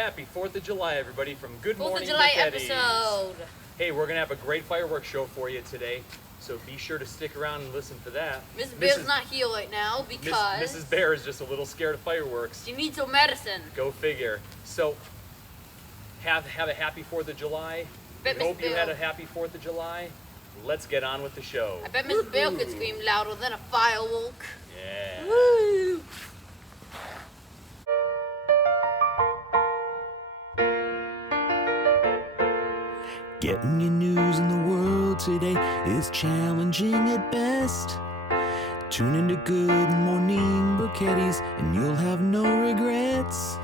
Happy 4th of July, everybody, from Good 4th Morning of July Briquetties. episode. Hey, we're going to have a great fireworks show for you today, so be sure to stick around and listen for that. Mrs. Bear's not here right now because... Mrs. Bear is just a little scared of fireworks. She needs some medicine. Go figure. So, have a happy 4th of July. Bet We hope Mrs. you Bear- had a happy 4th of July. Let's get on with the show. I bet Mrs. Bear could scream louder than a firework. Yeah. Woo! Getting your news in the world today is challenging at best. Tune into Good Morning Briquetties and you'll have no regrets.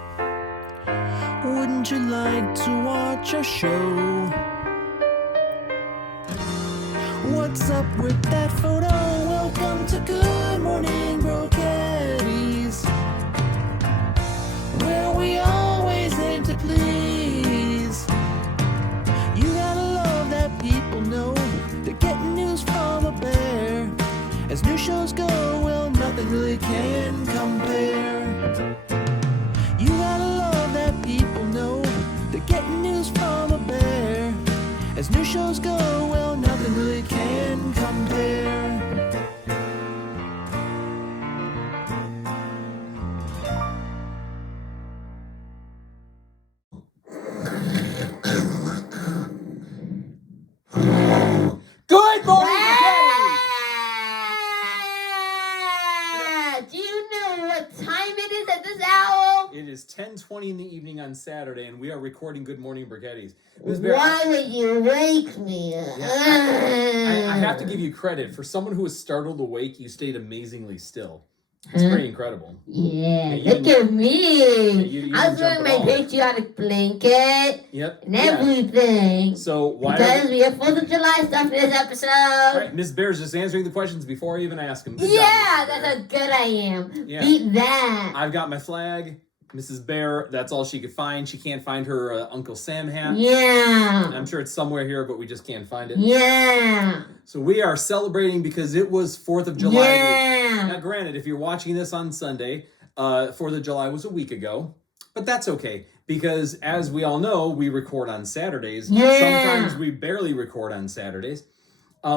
Wouldn't you like to watch our show? What's up with that photo? Welcome to Good Morning Briquetties, where we always aim to please. You gotta love that people know they're getting news from a bear. As new shows go, well, nothing really can compare. You gotta love that people know they're getting news from a bear. As new shows go, well, nothing really can compare. Good morning, Briquetties! Do you know what time it is at this hour? It is 10:20 in the evening on Saturday, and we are recording Good Morning Briquetties. Ms. Bear, Why would you wake me? I have to give you credit. For someone who was startled awake, you stayed amazingly still. It's pretty incredible. Yeah, you look at me. you I was didn't wearing jump my at all. patriotic blanket Yep. and yeah. everything. So why Because are we have 4th of July stuff in this episode. All right, Ms. Bear's just answering the questions before I even ask them. Good job, Yeah, Mrs. Bear. that's how good I am. Yeah. Beat that. I've got my flag. Mrs. Bear, that's all she could find. She can't find her Uncle Sam hat. Yeah. I'm sure it's somewhere here, but we just can't find it. Yeah. So we are celebrating because it was 4th of July week. Yeah. Now, granted, if you're watching this on Sunday, 4th of July was a week ago, but that's okay because, as we all know, we record on Saturdays. Yeah. Sometimes we barely record on Saturdays,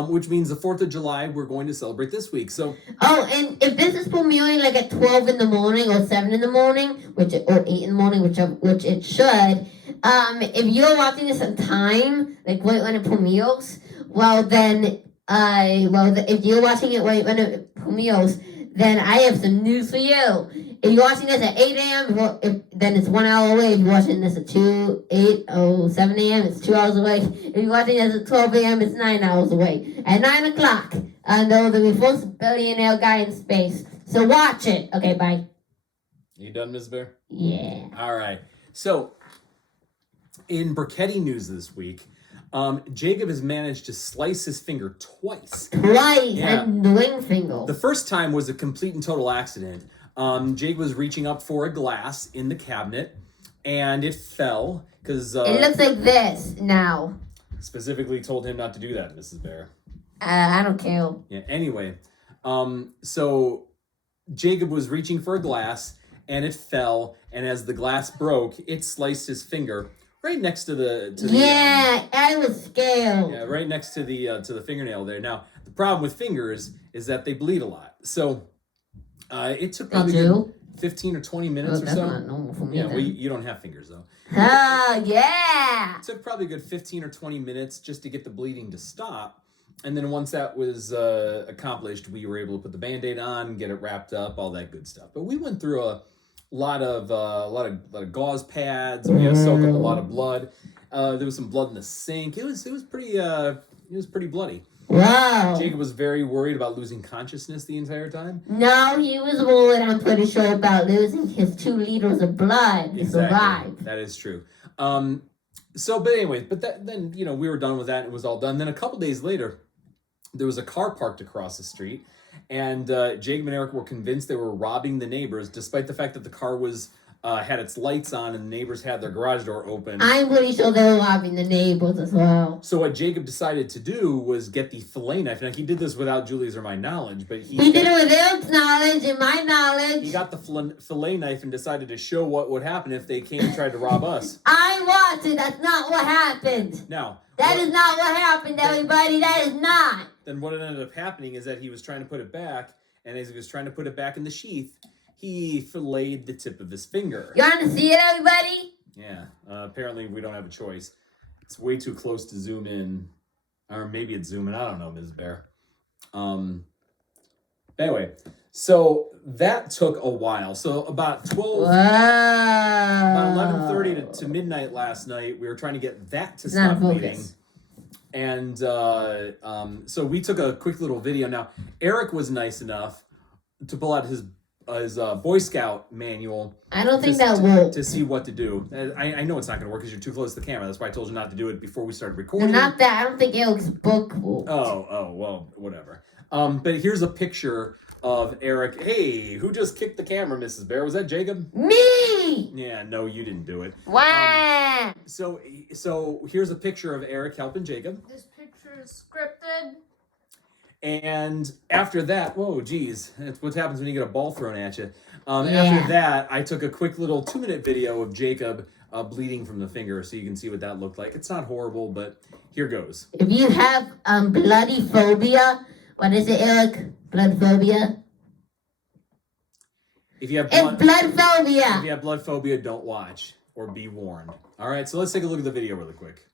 which means the 4th of July we're going to celebrate this week. So, Oh, and if this is premiering like at 12 in the morning or 7 in the morning, or 8 in the morning, which it should, if you're watching this on time, like right when it premieres, well then, if you're watching it right when it premieres, then I have some news for you. If you're watching this at 8 a.m., then it's 1 hour away. If you're watching this at 7 a.m., it's 2 hours away. If you're watching this at 12 a.m., it's 9 hours away. At 9 o'clock, there'll be the first billionaire guy in space. So watch it. Okay, bye. you done, Ms. Bear? Yeah. All right. So, in Briquetti news this week, Jacob has managed to slice his finger twice. Twice. Yeah. And the ring finger. The first time was a complete and total accident. Jake was reaching up for a glass in the cabinet, and it fell because It looks like this now. specifically told him not to do that, Mrs. Bear. I don't care. Yeah. Anyway, so Jacob was reaching for a glass, and it fell, and as the glass broke, it sliced his finger right next to the Yeah, I was scared. yeah, right next to the fingernail there. Now, the problem with fingers is that they bleed a lot. So, it took probably They do? 15 or 20 minutes or That's so. not normal for me. Yeah, then. well, you don't have fingers though. Oh, yeah. It took probably a good 15 or 20 minutes just to get the bleeding to stop. And then once that was accomplished, we were able to put the Band-Aid on, get it wrapped up, all that good stuff. But we went through a lot of gauze pads. We had to soak up a lot of blood. There was some blood in the sink. It was pretty bloody. Wow. Jacob was very worried about losing consciousness the entire time. No, he was worried, I'm pretty sure, about losing his 2 liters of blood to survive. That is true. But anyways, then we were done with that. It was all done. Then a couple days later, there was a car parked across the street, and Jacob and Eric were convinced they were robbing the neighbors, despite the fact that the car was had its lights on and the neighbors had their garage door open. I'm pretty sure they were robbing the neighbors as well. So what Jacob decided to do was get the fillet knife. Now, he did this without Julie's or my knowledge, but He did it with Eric's knowledge and my knowledge. he got the fillet knife and decided to show what would happen if they came and tried to rob us. I watched it. That's not what happened. Now, That is not what happened, everybody. That is not. then what ended up happening is that he was trying to put it back, and as he was trying to put it back in the sheath, he filleted the tip of his finger. You want to see it, everybody? Yeah, apparently we don't have a choice. It's way too close to zoom in. Or maybe it's zooming, I don't know, Ms. Bear. Anyway, so that took a while. So about 12, about 11:30 to midnight last night, we were trying to get that to stop bleeding. And so we took a quick little video. Now, Eric was nice enough to pull out his Boy Scout manual. I don't think that worked. To see what to do. I know it's not going to work because you're too close to the camera. That's why I told you not to do it before we started recording. Not that. I don't think Eric's book worked. Oh, well, whatever. But here's a picture of Eric. Hey, who just kicked the camera, Mrs. Bear? Was that Jacob? Me! Yeah, no, you didn't do it. Wow! So here's a picture of Eric helping Jacob. This picture is scripted. And after that, whoa, geez, that's what happens when you get a ball thrown at you. Yeah. After that, I took a quick little 2-minute video of Jacob bleeding from the finger, so you can see what that looked like. It's not horrible, but here goes. If you have bloody phobia, what is it, Eric? Blood phobia? If you have It's blood phobia! If you have blood phobia, don't watch or be warned. All right, so let's take a look at the video really quick.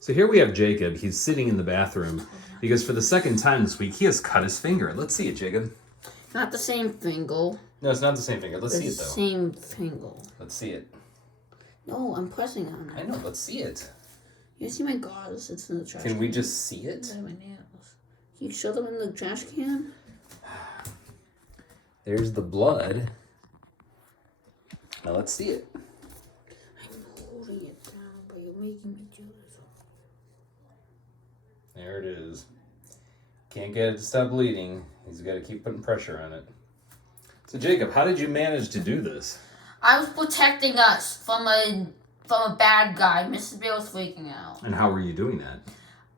So here we have Jacob. He's sitting in the bathroom because for the second time this week, he has cut his finger. Let's see it, Jacob. Not the same finger. No, it's not the same finger. Let's see it, though. Same finger. Let's see it. No, I'm pressing on it. I know, let's see it. You see my gauze? It's in the trash can. Can we just see it? They're my nails. Can you show them in the trash can? There's the blood. Now let's see it. I'm holding it down, but you're making me do this. There it is. Can't get it to stop bleeding. He's got to keep putting pressure on it. So Jacob, how did you manage to do this? I was protecting us from a bad guy. Mrs. Bear was freaking out. And how were you doing that?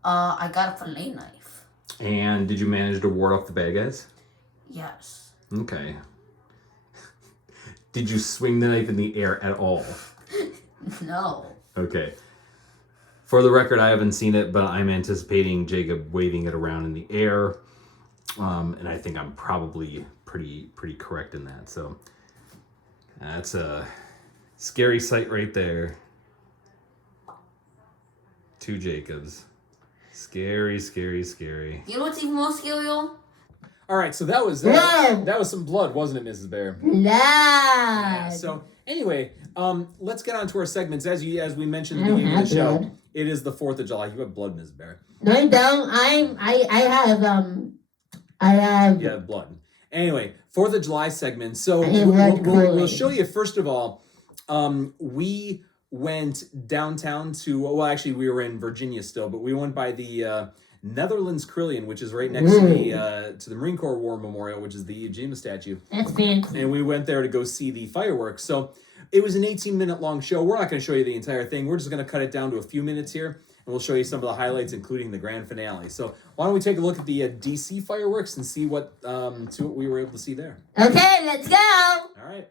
I got a fillet knife. And did you manage to ward off the bad guys? Yes. Okay. Did you swing the knife in the air at all? No. Okay. For the record, I haven't seen it, but I'm anticipating Jacob waving it around in the air. And I think I'm probably pretty correct in that. So that's a scary sight right there. 2 Jacobs. Scary, scary, scary. You know what's even more scary? All right, so that was some blood, wasn't it, Mrs. Bear? Blood! Yeah, so anyway, let's get on to our segments. As we mentioned at the beginning of the show, blood. it is the 4th of July. You have blood, Mrs. Bear. No, I don't. I have. You have blood. Anyway, 4th of July segment. So I have we'll show you, first of all, we went downtown to, well, actually, we were in Virginia still, but we went by the Netherlands Carillon, which is right next to the Marine Corps War Memorial, which is the Iwo Jima statue. That's fancy. And we went there to go see the fireworks. So it was an 18-minute long show. We're not going to show you the entire thing. We're just going to cut it down to a few minutes here, and we'll show you some of the highlights, including the grand finale. So why don't we take a look at the DC fireworks and see what we were able to see there. Okay, let's go! All right.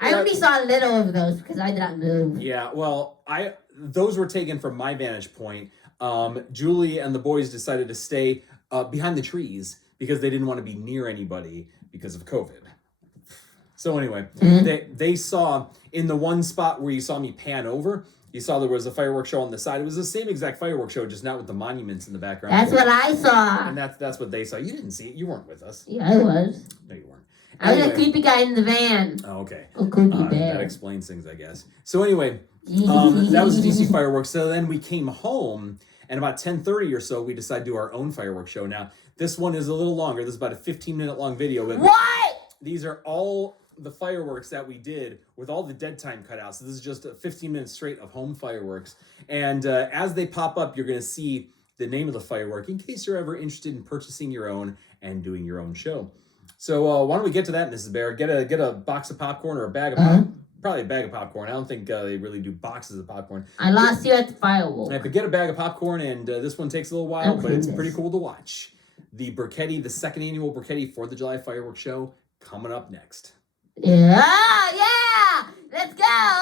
I only saw a little of those because I did not move. Yeah, well, those were taken from my vantage point. Julie and the boys decided to stay behind the trees because they didn't want to be near anybody because of COVID. So anyway, they saw in the one spot where you saw me pan over, you saw there was a fireworks show on the side. It was the same exact fireworks show, just not with the monuments in the background. That's what I saw. And that's what they saw. You didn't see it. You weren't with us. Yeah, I was. No, you weren't. I was a creepy guy in the van. Oh, okay. A creepy bear. That explains things, I guess. So anyway, that was the DC fireworks. So then we came home, and about 10:30 or so, we decided to do our own fireworks show. Now, this one is a little longer. This is about a 15-minute long video. But What? these are all the fireworks that we did with all the dead time cut out. So this is just 15 minutes straight of home fireworks. And as they pop up, you're going to see the name of the firework in case you're ever interested in purchasing your own and doing your own show. So why don't we get to that, Mrs. Bear? Get a box of popcorn or a bag of probably a bag of popcorn. I don't think they really do boxes of popcorn. I lost you at the fireworks. I could get a bag of popcorn, and this one takes a little while, but it's pretty cool to watch. The Burketti, the second annual Burketti 4th of July fireworks show, coming up next. Yeah, let's go.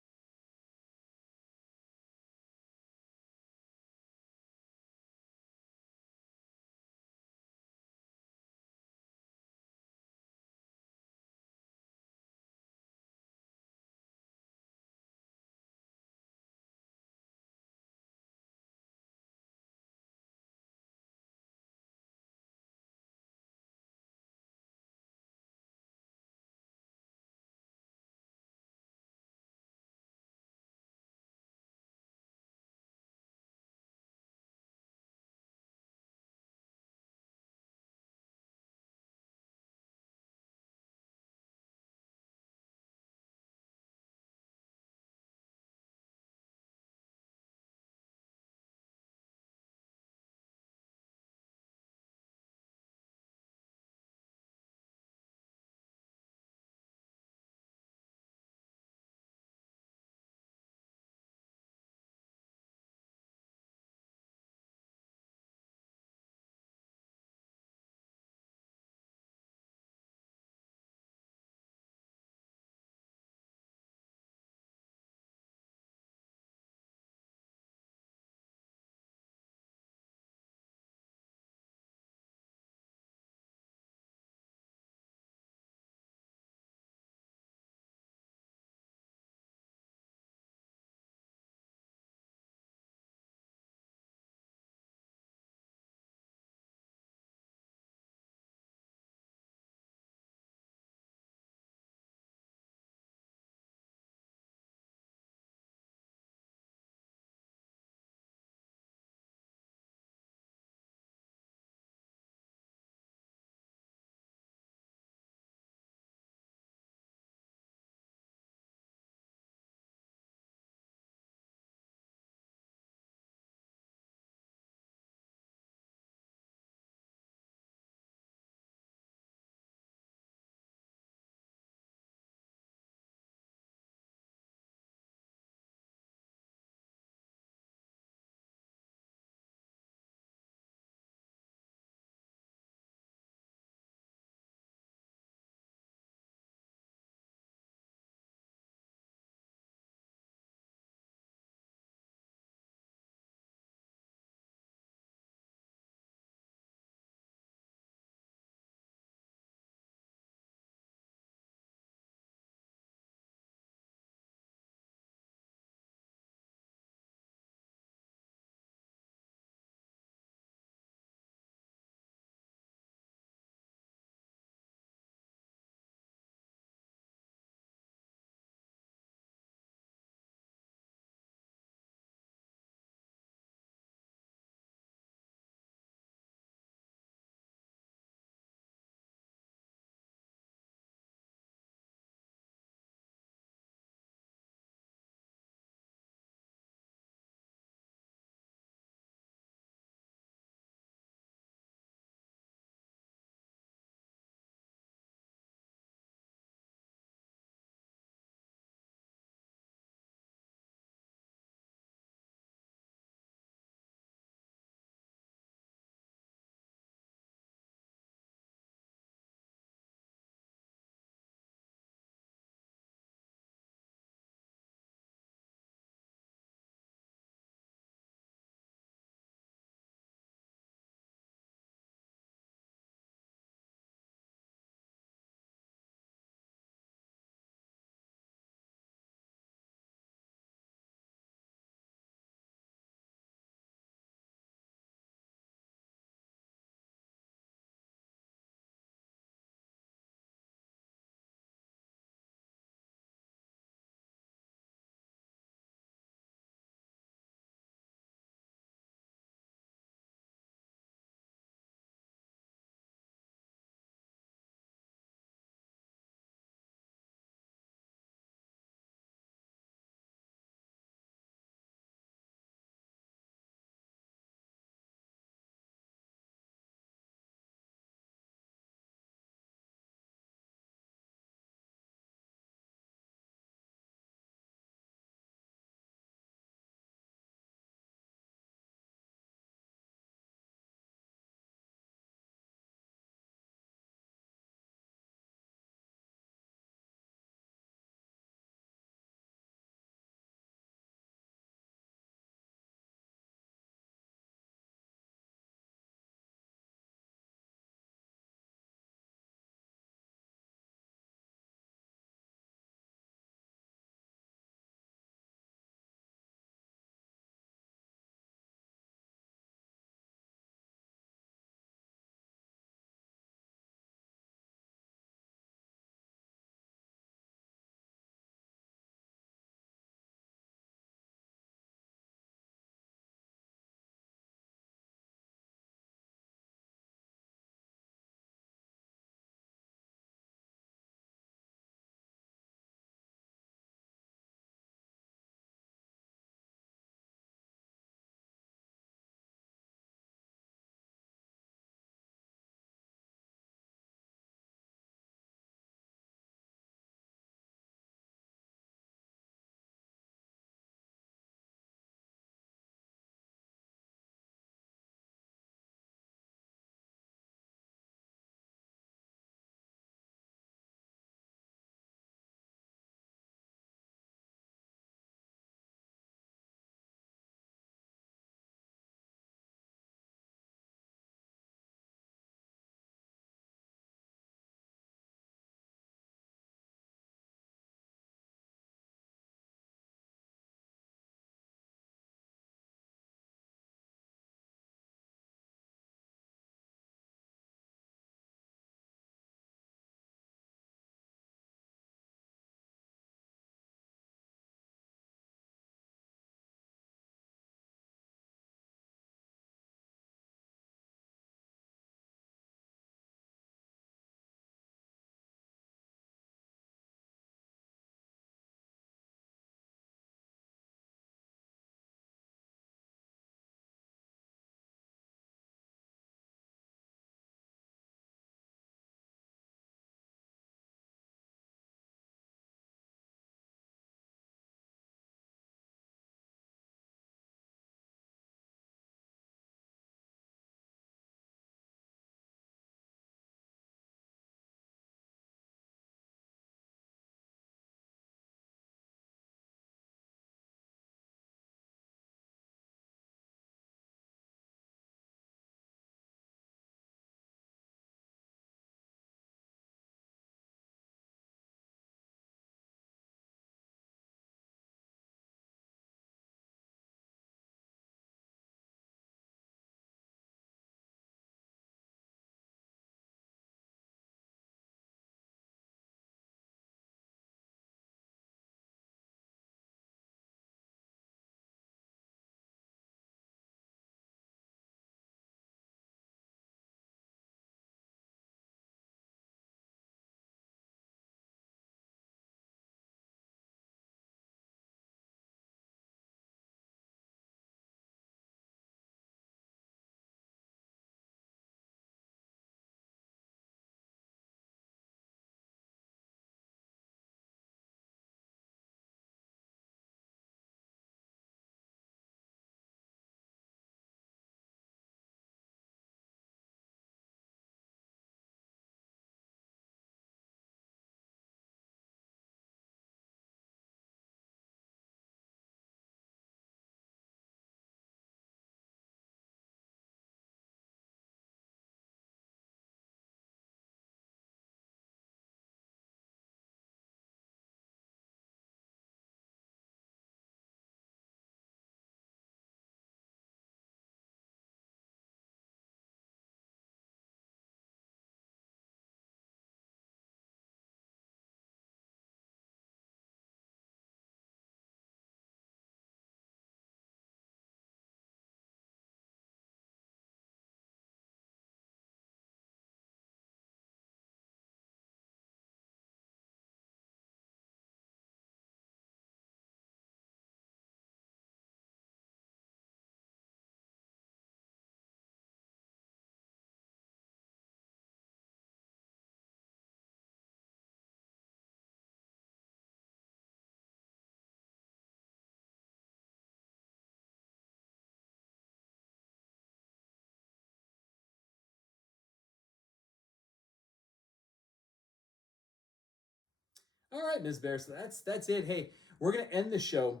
All right, Ms. Bear. So that's it. Hey, we're gonna end the show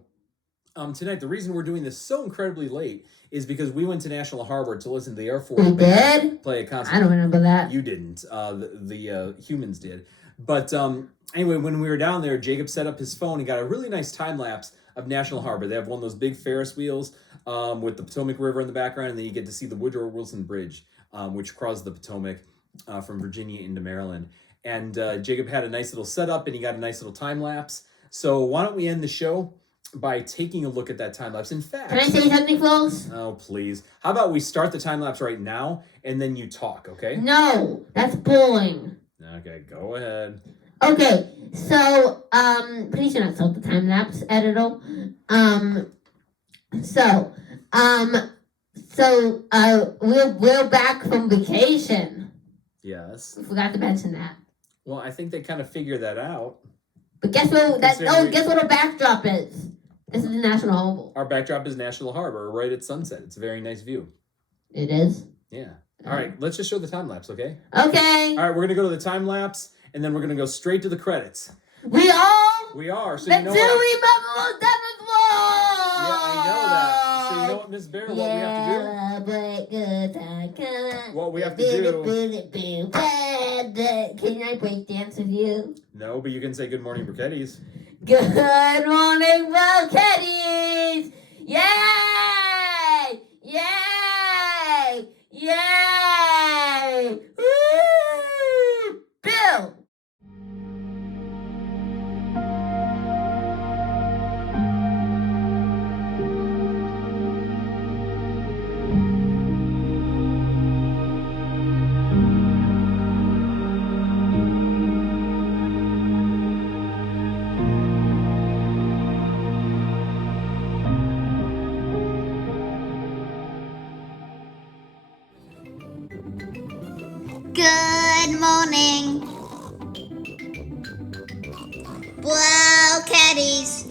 tonight. The reason we're doing this so incredibly late is because we went to National Harbor to listen to the Air Force We Band did? play a concert. I don't remember that. You didn't. The humans did. But anyway, when we were down there, Jacob set up his phone and got a really nice time lapse of National Harbor. They have one of those big Ferris wheels with the Potomac River in the background, and then you get to see the Woodrow Wilson Bridge, which crosses the Potomac from Virginia into Maryland. And Jacob had a nice little setup, and he got a nice little time lapse. So why don't we end the show by taking a look at that time lapse? In fact, Can I say something, folks? oh please, how about we start the time lapse right now, and then you talk, okay? No, that's boring. Okay, go ahead. Okay, so please do not stop the time lapse, editor. We're back from vacation. Yes. We forgot to mention that. Well, I think they kind of figured that out. But guess what? Considering Guess what our backdrop is? This is the National Harbor. Our backdrop is National Harbor, right at sunset. It's a very nice view. It is. Yeah. All right, let's just show the time lapse, okay? Okay. All right, we're gonna go to the time lapse, and then we're gonna go straight to the credits. We are. We are. So Let's you know do what? remember Devin Floyd. Yeah, I know that. So you know what, Miss Bear? What we have to do? What we have to do? Can I break dance with you? No, but you can say good morning, Briquettis. Good morning, Rockettes! Yay! Yay! Yay! Woo! Bill! Good morning. Well, caddies.